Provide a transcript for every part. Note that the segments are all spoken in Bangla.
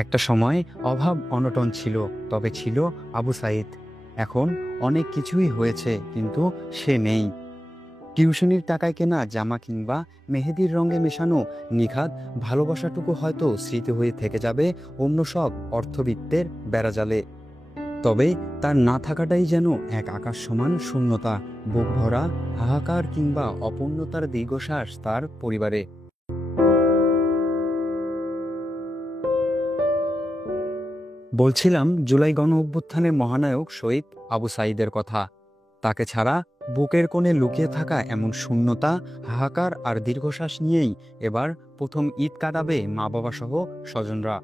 একটা সময় অভাব অনটন ছিল, তবে ছিল আবু সাইদ। এখন অনেক কিছুই হয়েছে, কিন্তু সে নেই। টিউশনির টাকায় কেনা জামা কিংবা মেহেদির রঙে মেশানো নিখাত ভালোবাসাটুকু হয়তো স্মৃতি হয়ে থেকে যাবে অন্য সব অর্থবিত্তের বেড়াজালে। তবে তার না থাকাটাই যেন এক আকাশ সমান শূন্যতা, বুক ভরা হাহাকার কিংবা অপূর্ণতার দীর্ঘশ্বাস তার পরিবারে। বলছিলাম জুলাই গণ অভ্যুত্থানের মহানায়ক শহীদ আবু সাঈদের কথা। তাকে ছাড়া বুকের কোণে লুকিয়ে থাকা এমন শূন্যতা, হাহাকার আর দীর্ঘশ্বাস নিয়েই এবার প্রথম ঈদ কাটাবে মা বাবা সহ স্বজনরা।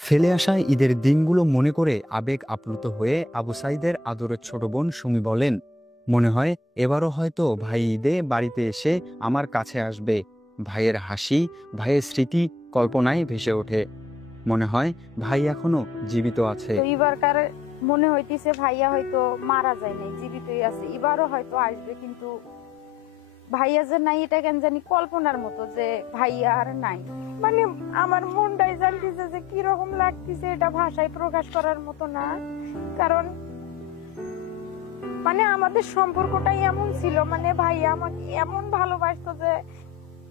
ফেলে আসা ঈদের দিনগুলো মনে করে আবেগ আপ্লুত হয়ে আবু সাঈদের আদরের ছোট বোন সুমি বলেন, মনে হয় এবারও হয়তো ভাই ঈদে বাড়িতে এসে আমার কাছে আসবে। ভাইয়ের হাসি, ভাইয়ের স্মৃতি কল্পনায় ভেসে ওঠে। মনে হয় ভাই এখনো জীবিত আছে। এবারকার মনে হইতেছে ভাইয়া হয়তো মারা যায় নাই, জীবিতই আছে। এবারও হয়তো আসবে, কিন্তু ভাইয়া যে নাই এটা কেন জানি কল্পনার মতো, যে ভাইয়া আর নাই। মানে আমার মনটাই জানতেছে যে কিরকম লাগতেছে, এটা ভাষায় প্রকাশ করার মতো না। কারণ মানে আমাদের সম্পর্কটাই এমন ছিল, মানে ভাইয়া আমাকে এমন ভালোবাসতো যে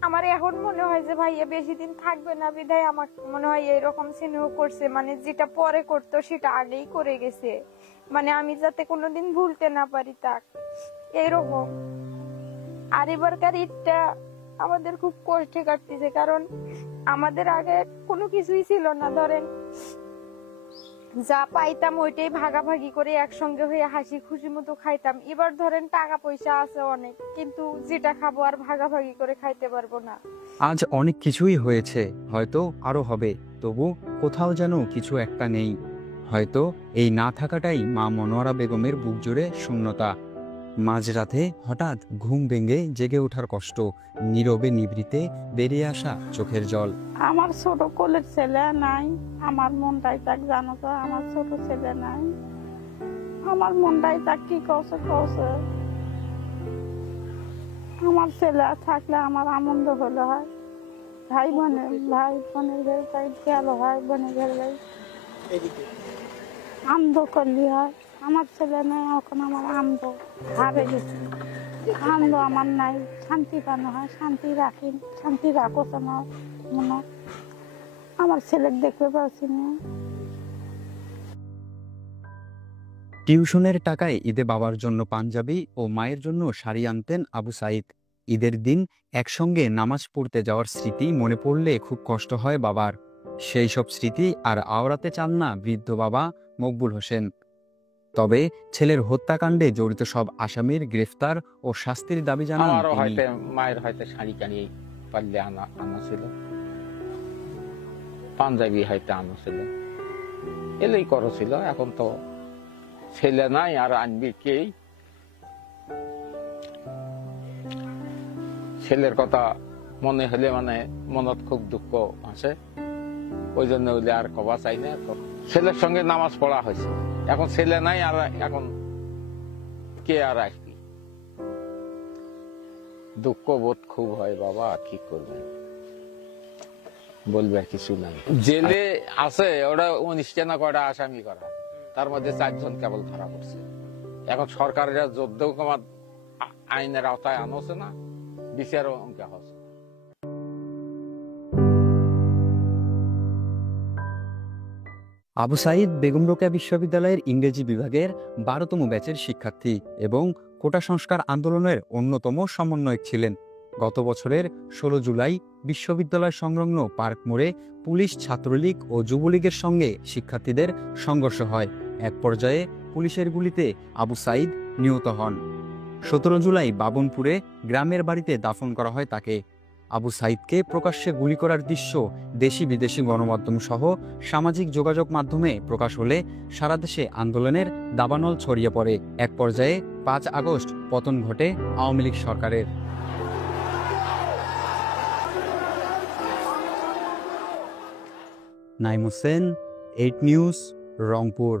আমার এখন মনে হয় যে ভাইয়া বেশি দিন থাকবে না, বিধায় আমার মনে হয় এরকম স্নেহ করছে। মানে যেটা পরে করতো সেটা আগেই করে গেছে, মানে আমি যাতে কোনোদিন ভুলতে না পারি তাক, এরকম। আর এবারকার ঈদটা আমাদের খুব কষ্টে কাটতেছে, কারণ আমাদের আগে কোনো কিছুই ছিল না। ধরেন যা পাইতাম ওইটাই ভাগাভাগি করে একসঙ্গে হয়ে হাসি খুশি মতো খাইতাম। এবার ধরেন টাকা পয়সা আছে অনেক, কিন্তু যেটা খাবো আর ভাগাভাগি করে খাইতে পারবো না। আজ অনেক কিছুই হয়েছে, হয়তো আরো হবে, তবু কোথাও যেন কিছু একটা নেই। হয়তো এই না থাকাটাই মা মনোয়ারা বেগমের বুক জুড়ে শূন্যতা। মাঝরাতে হঠাৎ ঘুম ভেঙে জেগে ওঠার কষ্ট, নীরবে নিভৃতে বেরিয়ে আসা চোখের জল। আমার ছোট কোলের ছেলে নাই, আমার মনটাই তাক, জানো তো, আমার ছোট ছেলে নাই। আমার মনটাই তাক কি কৌছে কৌছে। আমার ছেলে থাকলে আমার আনন্দ হলো হয়, ভাই বোনের ঘরে তাই গেল হয়, বোনের ঘরে আনন্দ করলি হয়। আমার ছেলে নেই, এখন আমার আনন্দ হারে গেছে। আনন্দ আমার নাই, শান্তি পানো হয়, শান্তি রাখি, শান্তি রাখো তোমার মনে। আমার ছেলে দেখতে পাচ্ছি না। টিউশনের টাকায় ঈদে বাবার জন্য পাঞ্জাবি ও মায়ের জন্য শাড়ি আনতেন আবু সাঈদ। ঈদের দিন একসঙ্গে নামাজ পড়তে যাওয়ার স্মৃতি মনে পড়লে খুব কষ্ট হয় বাবার। সেই সব স্মৃতি আর আওড়াতে চান না বৃদ্ধ বাবা মকবুল হোসেন। তবে ছেলের হত্যাকাণ্ডে জড়িত সব আসামির গ্রেফতার ও শাস্তির দাবি জানান তিনি। মায়ের হয়তো শাড়ি কানি পারলে আনা ছিল, পাঞ্জাবি হয়তো আনা ছিল, এলেই করো ছিল। এখন তো ছেলে নাই, আর আনবি কে? ছেলের কথা মনে হলে মানে মনত খুব দুঃখ আছে, ওই জন্য হইলে আর কবা চাই না। ছেলের সঙ্গে নামাজ পড়া হয়েছে, এখন ছেলে নাই, আর এখন কে আর আসবি? দুঃখ বোধ খুব হয় বাবা, কি করবেন, বলবে কিছু নাই। জেলে আছে ওরা 19টা না কয়টা আসামি করা, তার মধ্যে 4 জন কেবল ধরা পড়ছে। এখন সরকারের যুদ্ধ আইনের আওতায় আনছে না, বিচার অঙ্কে হচ্ছে। আবু সাঈদ বেগম রোকেয়া বিশ্ববিদ্যালয়ের ইংরেজি বিভাগের 12তম ব্যাচের শিক্ষার্থী এবং কোটা সংস্কার আন্দোলনের অন্যতম সমন্বয়ক ছিলেন। গত বছরের 16 জুলাই বিশ্ববিদ্যালয় সংলগ্ন পার্ক মোড়ে পুলিশ, ছাত্রলীগ ও যুবলীগের সঙ্গে শিক্ষার্থীদের সংঘর্ষ হয়। এক পর্যায়ে পুলিশের গুলিতে আবু সাঈদ নিহত হন। 17 জুলাই বাবনপুরে গ্রামের বাড়িতে দাফন করা হয় তাকে। আবু সাঈদকে প্রকাশ্যে গুলি করার দৃশ্য দেশি বিদেশি গণমাধ্যম সহ সামাজিক যোগাযোগ মাধ্যমে প্রকাশ হলে সারা দেশে আন্দোলনের দাবানল ছড়িয়ে পড়ে। এক পর্যায়ে 5 আগস্ট পতন ঘটে আওয়ামী লীগ সরকারের। নাইম হোসেন, 8 নিউজ, রংপুর।